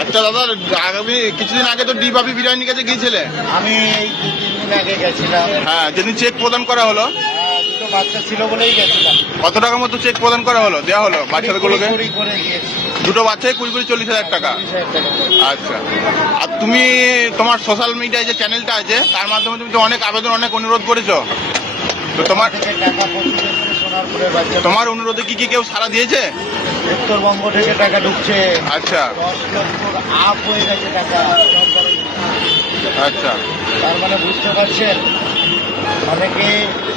আচ্ছা দাদা, আগামী কিছুদিন আগে তো ডিবাবি বিরিয়ানির কাছে গিয়েছিলে। আমি এই 2-3 দিন আগে গেছিলাম। হ্যাঁ, যেদিন চেক প্রদান করা হলো, দুটো বাচ্চা ছিল বলেই গেছিলাম। কত টাকা মতো চেক প্রদান করা হলো, দেওয়া হলো বাচ্চাগুলোকে? করে দিয়েছি। দুটো বাচ্চাই 20-40,000 টাকা। 40,000 টাকা। আচ্ছা, আর তুমি তোমার সোশ্যাল মিডিয়ায় যে চ্যানেলটা আছে তার মাধ্যমে তুমি তো অনেক আবেদন, অনেক অনুরোধ করেছো, তো তোমার থেকে টাকা পৌঁছে সোনারপুরের বাচ্চা। তোমার অনুরোধে কি কেউ সাড়া দিয়েছে? উত্তরবঙ্গ থেকে টাকা ঢুকছে। আচ্ছা 10 লক্ষর আপ হয়ে গেছে টাকা। আচ্ছা, তার মানে বুঝতে পারছেন, অনেকে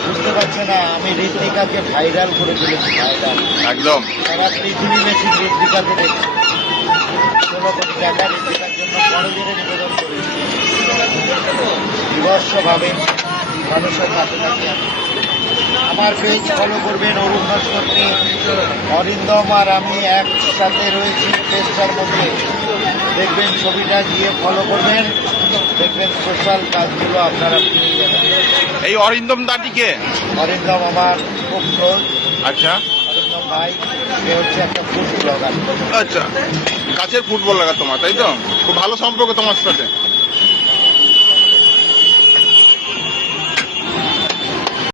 বুঝতে পারছে না আমি ঋত্বিকাকে ভাইরাল করে তুলেছি। ভাইরাল একদম সারা পৃথিবী বেশি ঋত্বিকাকে দেখছে। 16 কোটি টাকা ঋত্বিকার জন্য বড়দিনে নিবেদন করেছি। বিভৎসভাবে মানুষের কাছে থাকে। আমার পেজ ফলো করবেন, অরুণ ভাস্করকে। অরিন্দম আর আমি একসাথে রয়েছি পেজটার মধ্যে, দেখবেন ছবিটা গিয়ে ফলো করবেন, দেখবেন সোশ্যাল কাজগুলো আপনারা পেয়ে যাবেন। এই অরিন্দম দাটিকে? অরিন্দম আমার খুব ক্লোজ। আচ্ছা অরিন্দম ভাই, সে হচ্ছে একটা ফুড ব্লগার। আচ্ছা, কাছের ফুটবল লাগা তোমার, তাই তো? খুব ভালো সম্পর্ক তোমার সাথে।